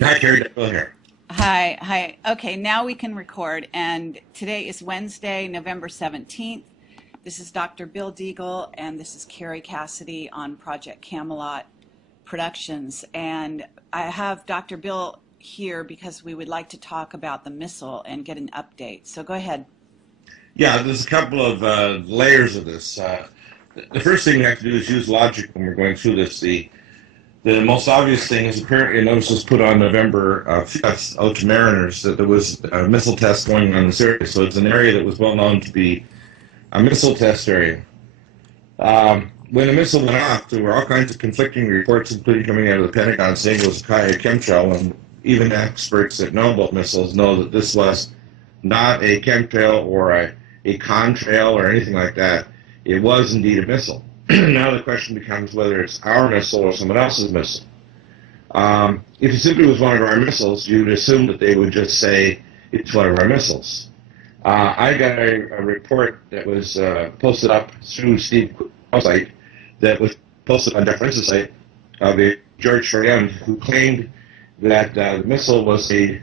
Hi, Kerry Deagle here. Hi, hi. Okay, now we can record. And today is Wednesday, November 17th. This is Dr. Bill Deagle, and this is Kerry Cassidy on Project Camelot Productions. And I have Dr. Bill here because we would like to talk about the missile and get an update. So go ahead. Yeah, there's a couple of layers of this. The first thing we have to do is use logic when we're going through this. The most obvious thing is apparently a notice was put on November 5th out to mariners that there was a missile test going on in this area. So it's an area that was well known to be a missile test area. When the missile went off, there were all kinds of conflicting reports, including coming out of the Pentagon saying it was a chemtrail, and even experts that know about missiles know that this was not a chemtrail or a contrail or anything like that. It was indeed a missile. Now the question becomes whether it's our missile or someone else's missile. If it simply was one of our missiles, you'd assume that they would just say it's one of our missiles. I got a report that was posted up through Steve's site that was posted on Jeff Rense's site of George Farian, who claimed that the missile was a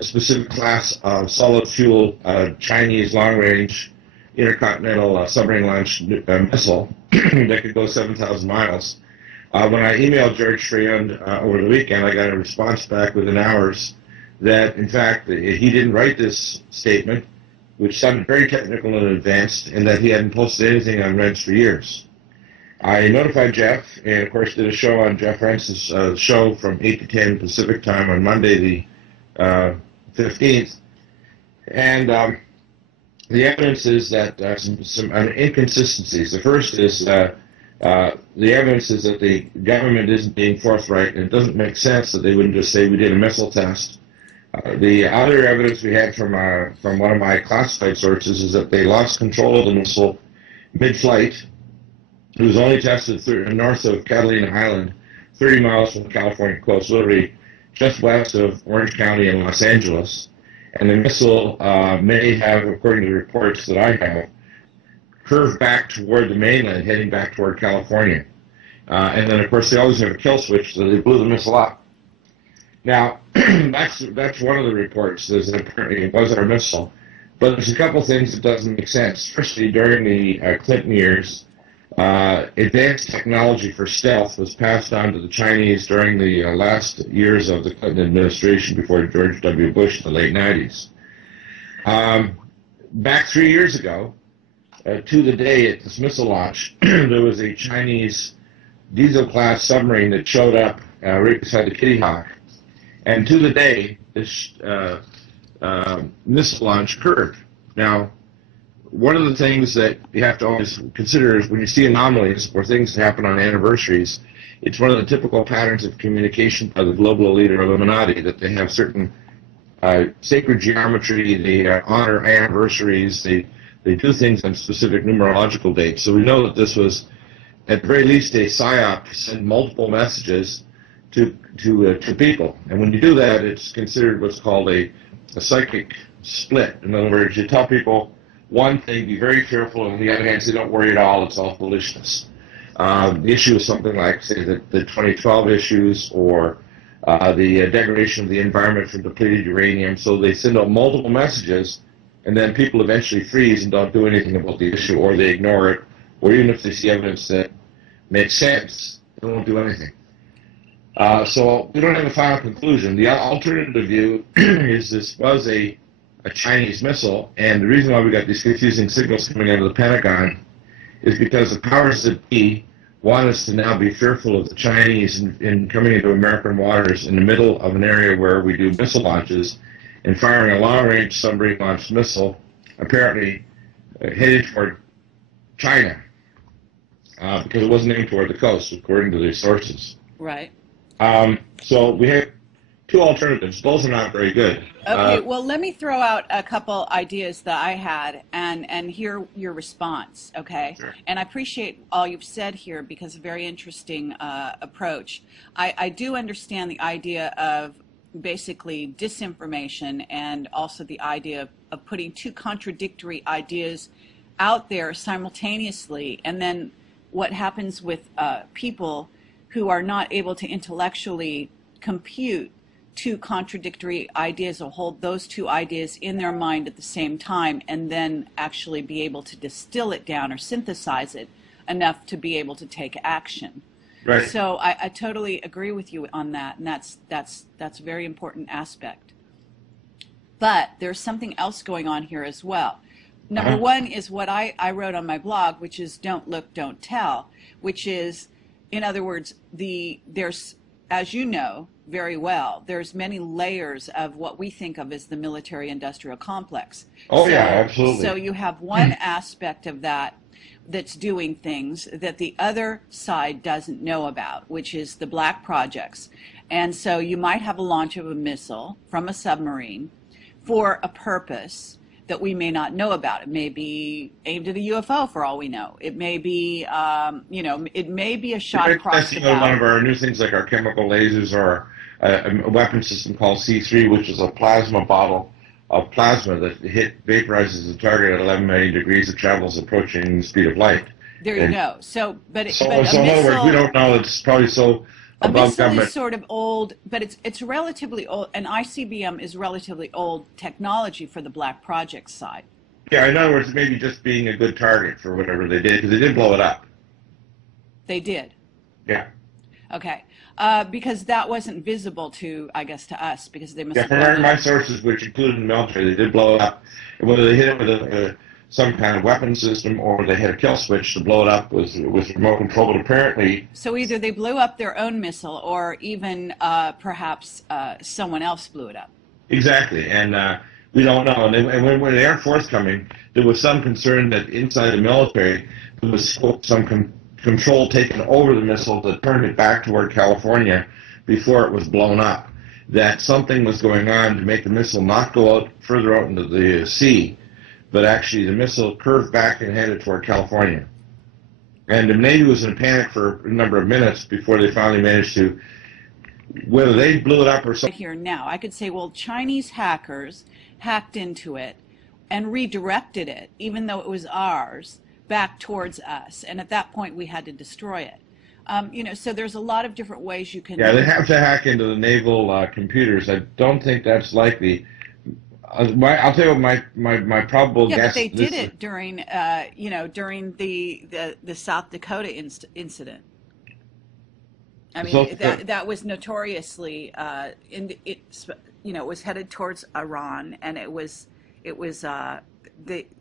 specific class of solid fuel Chinese long range intercontinental submarine launched missile that could go 7,000 miles. When I emailed George Farian over the weekend, I got a response back within hours that, in fact, he didn't write this statement, which sounded very technical and advanced, and that he hadn't posted anything on Rents for years. I notified Jeff, and of course did a show on Jeff Rense's show from 8 to 10 Pacific time on Monday the 15th. And the evidence is that some inconsistencies. The first is the evidence is that the government isn't being forthright, and it doesn't make sense that they wouldn't just say we did a missile test. The other evidence we had from one of my classified sources is that they lost control of the missile mid-flight. It was only tested north of Catalina Island, 30 miles from the California coast, literally just west of Orange County and Los Angeles. And the missile may have, according to the reports that I have, curved back toward the mainland, heading back toward California. And then, of course, they always have a kill switch, so they blew the missile up. Now, that's one of the reports, is that apparently it was our missile. But there's a couple things that doesn't make sense. Firstly, during the Clinton years, advanced technology for stealth was passed on to the Chinese during the last years of the Clinton administration before George W. Bush in the late 90s. Back 3 years ago, to the day at this missile launch, there was a Chinese Deagle-class submarine that showed up right beside the Kitty Hawk. And to the day, this missile launch occurred. Now, one of the things that you have to always consider is when you see anomalies or things that happen on anniversaries, it's one of the typical patterns of communication by the global elite or Illuminati, that they have certain sacred geometry, they honor anniversaries, they do things on specific numerological dates. So we know that this was, at the very least, a psyop to send multiple messages to people. And when you do that, it's considered what's called a psychic split. In other words, you tell people one thing, be very careful, and on the other hand, say don't worry at all, it's all foolishness. The issue is something like, say, the 2012 issues or the degradation of the environment from depleted uranium. So they send out multiple messages, and then people eventually freeze and don't do anything about the issue, or they ignore it, or even if they see evidence that makes sense, they won't do anything. So we don't have a final conclusion. The alternative view is this was a Chinese missile, and the reason why we got these confusing signals coming out of the Pentagon is because the powers that be want us to now be fearful of the Chinese in coming into American waters in the middle of an area where we do missile launches and firing a long-range submarine-launched missile, apparently headed toward China, because it wasn't aimed toward the coast, according to these sources. Right. So we have two alternatives. Both are not very good. Okay, well, let me throw out a couple ideas that I had and hear your response, okay? Sure. And I appreciate all you've said here because very interesting approach. I do understand the idea of basically disinformation and also the idea of putting two contradictory ideas out there simultaneously, and then what happens with people who are not able to intellectually compute two contradictory ideas or hold those two ideas in their mind at the same time and then actually be able to distill it down or synthesize it enough to be able to take action. Right. So I totally agree with you on that, and that's a very important aspect. But there's something else going on here as well. Number one is what I wrote on my blog, which is don't look, don't tell, which is, in other words, there's, as you know very well, there's many layers of what we think of as the military-industrial complex. Oh, yeah, absolutely. So you have one aspect of that that's doing things that the other side doesn't know about, which is the black projects. And so you might have a launch of a missile from a submarine for a purpose that we may not know about. It may be aimed at a UFO for all we know. It may be, it may be a shot across the bow. One of our new things like our chemical lasers or a weapon system called C3, which is a plasma bottle of plasma that vaporizes the target at 11 million degrees. It travels approaching the speed of light. There you go. So in other words, we don't know. It's probably so a above missile government. is sort of old, but it's relatively old. And ICBM is relatively old technology for the black project side. Yeah, in other words, maybe just being a good target for whatever they did, because they did blow it up. They did. Yeah. Okay. Because that wasn't visible to, I guess, to us, because they must have from my sources, which included the military, they did blow it up. Whether they hit it with some kind of weapon system or they hit a kill switch to blow it up with remote control, but apparently... So either they blew up their own missile or even perhaps someone else blew it up. Exactly, and we don't know. And when the Air Force coming, there was some concern that inside the military there was some control taken over the missile that turned it back toward California before it was blown up. That something was going on to make the missile not go out further out into the sea, but actually the missile curved back and headed toward California. And the Navy was in panic for a number of minutes before they finally managed to, whether they blew it up or something. Right here now, I could say, well, Chinese hackers hacked into it and redirected it, even though it was ours, back towards us, and at that point we had to destroy it. So there's a lot of different ways you can... Yeah, they have to hack into the naval computers. I don't think that's likely. I'll tell you what my probable guess... Yeah, but they did it during, during the South Dakota incident. I mean, that was notoriously, it was headed towards Iran, and it was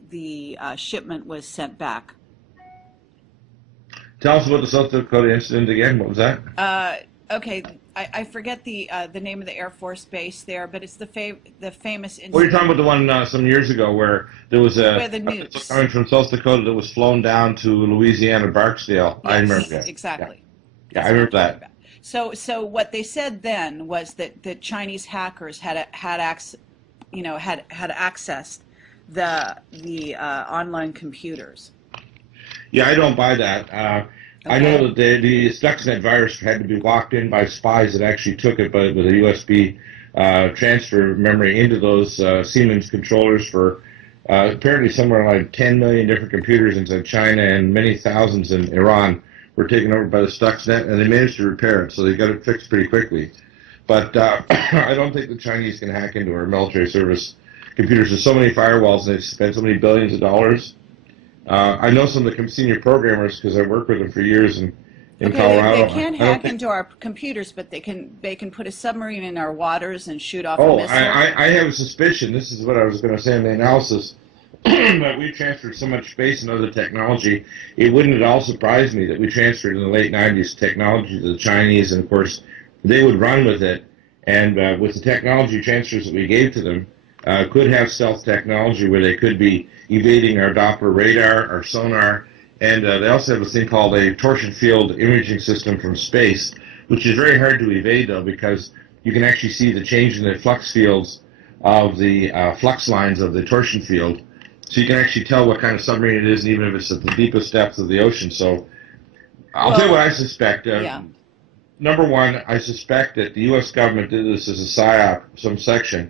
the shipment was sent back. Tell us about the South Dakota incident again. What was that? Okay, I forget the name of the Air Force base there, but it's the famous incident. Well, you're talking about the one some years ago where there was a nukes coming from South Dakota that was flown down to Louisiana, Barksdale. Yes, I remember that. Exactly. Yeah, I remember that. So what they said then was that the Chinese hackers had accessed the online computers. Yeah, I don't buy that. Okay. I know that the Stuxnet virus had to be locked in by spies that actually took it with a USB transfer memory into those Siemens controllers for apparently somewhere like 10 million different computers inside China, and many thousands in Iran were taken over by the Stuxnet, and they managed to repair it, so they got it fixed pretty quickly. But I don't think the Chinese can hack into our military service computers. There's so many firewalls, and they've spent so many billions of dollars. I know some of the senior programmers because I worked with them for years in Colorado. They can't hack into our computers, but they can put a submarine in our waters and shoot off a missile. I have a suspicion. This is what I was going to say in the analysis. That we transferred so much space and other technology, it wouldn't at all surprise me that we transferred in the late 90s technology to the Chinese, and of course they would run with it, and with the technology transfers that we gave to them, could have stealth technology where they could be evading our Doppler radar, our sonar, and they also have a thing called a torsion field imaging system from space, which is very hard to evade though, because you can actually see the change in the flux fields of the flux lines of the torsion field. So you can actually tell what kind of submarine it is, even if it's at the deepest depths of the ocean. So I'll tell you what I suspect. Number one, I suspect that the U.S. government did this as a PSYOP, some section,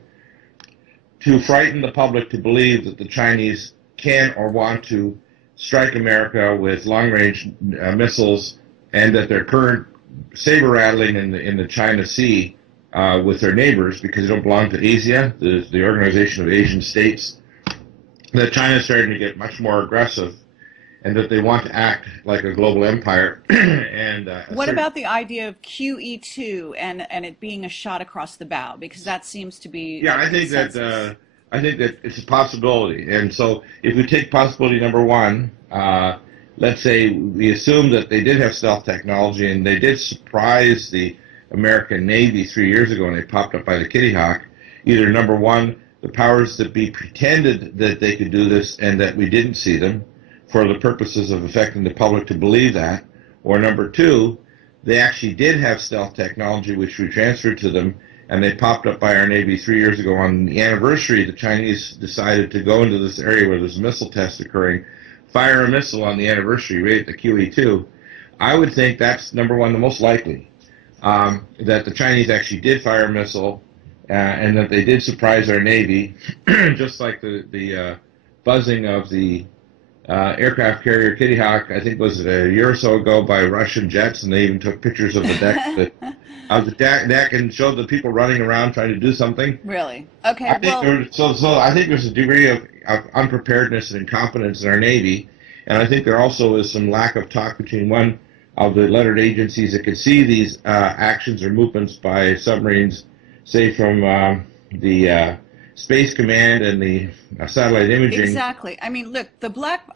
to frighten the public to believe that the Chinese can or want to strike America with long-range missiles, and that their current saber rattling in the China Sea with their neighbors because they don't belong to Asia, the Organization of Asian States, that China's starting to get much more aggressive and that they want to act like a global empire. And what about the idea of QE2 and it being a shot across the bow? Because that seems to be yeah, like I think that it's a possibility. And so if we take possibility number one, let's say we assume that they did have stealth technology and they did surprise the American Navy 3 years ago when they popped up by the Kitty Hawk. Either number one, the powers that be pretended that they could do this and that we didn't see them for the purposes of affecting the public to believe that, or number two, they actually did have stealth technology which we transferred to them and they popped up by our Navy 3 years ago on the anniversary. The Chinese decided to go into this area where there's missile tests occurring, fire a missile on the anniversary, right at the QE2. I would think that's number one, the most likely, that the Chinese actually did fire a missile and that they did surprise our Navy, just like the buzzing of the aircraft carrier Kitty Hawk, I think was a year or so ago by Russian jets, and they even took pictures of the deck and showed the people running around trying to do something. Really? Okay. I think there's a degree of unpreparedness and incompetence in our Navy, and I think there also is some lack of talk between one of the lettered agencies that could see these actions or movements by submarines, say from the Space Command and the satellite imaging. Exactly. I mean, look,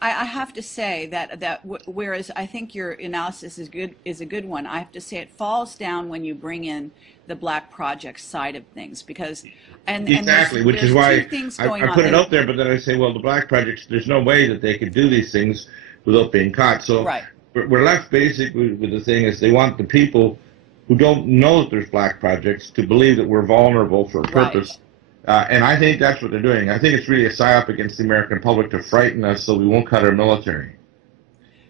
I have to say that whereas I think your analysis is a good one, I have to say it falls down when you bring in the black project side of things because exactly, which is why I put it out there, but then I say, well, the black projects, there's no way that they could do these things without being caught. So right. We're left basically with the thing is they want the people who don't know that there's black projects to believe that we're vulnerable for a purpose. Right. And I think that's what they're doing. I think it's really a psyop against the American public to frighten us so we won't cut our military.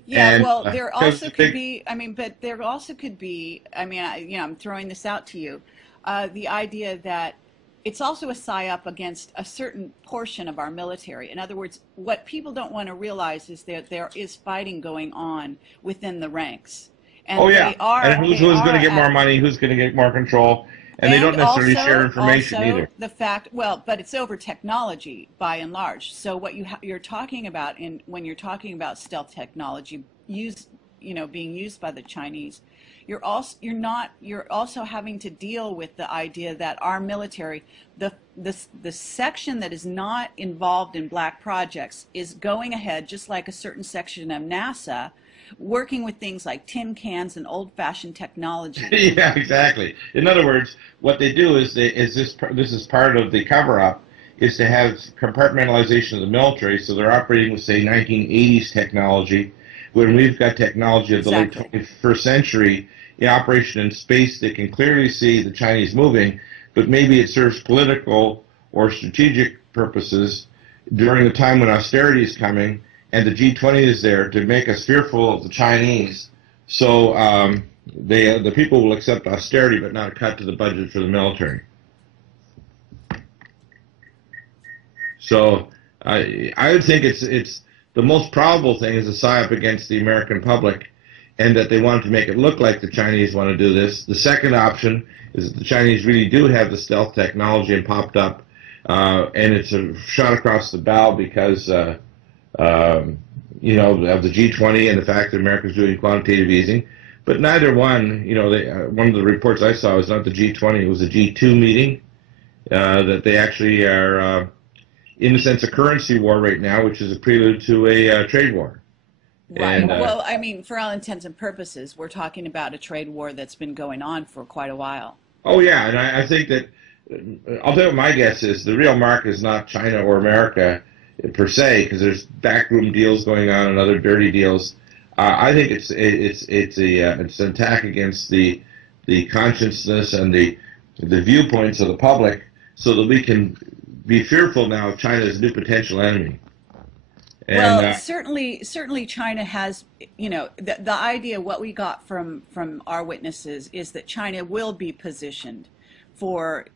Yeah, and, well, there also could be, I mean, but there also could be, I mean, I'm throwing this out to you, the idea that it's also a psyop against a certain portion of our military. In other words, what people don't want to realize is that there is fighting going on within the ranks. And and who's going to get more money, who's going to get more control. And they don't necessarily share information either. The fact, well, but it's over technology by and large. So what you're talking about when you're talking about stealth technology being used by the Chinese, you're also having to deal with the idea that our military, the section that is not involved in black projects is going ahead, just like a certain section of NASA, working with things like tin cans and old-fashioned technology. Yeah, exactly. In other words, what they do is this is part of the cover-up, is to have compartmentalization of the military, so they're operating with, say, 1980s technology, when we've got technology of the late 21st century in operation in space that can clearly see the Chinese moving, but maybe it serves political or strategic purposes during the time when austerity is coming, and the G20 is there to make us fearful of the Chinese. So the people will accept austerity but not a cut to the budget for the military. So I would think it's the most probable thing is a psyop against the American public and that they want to make it look like the Chinese want to do this. The second option is that the Chinese really do have the stealth technology and popped up and it's a shot across the bow because of the G20 and the fact that America's doing quantitative easing. But neither one, one of the reports I saw was not the G20, it was the G2 meeting, that they actually are, in a sense, a currency war right now, which is a prelude to a trade war. Right. And, well, I mean, for all intents and purposes, we're talking about a trade war that's been going on for quite a while. Oh, yeah, and I think that, I'll tell you what my guess is, the real mark is not China or America, per se, because there's backroom deals going on and other dirty deals. I think it's an attack against the consciousness and the viewpoints of the public, so that we can be fearful now of China as a new potential enemy. And, well, certainly China has, the idea, what we got from our witnesses is that China will be positioned for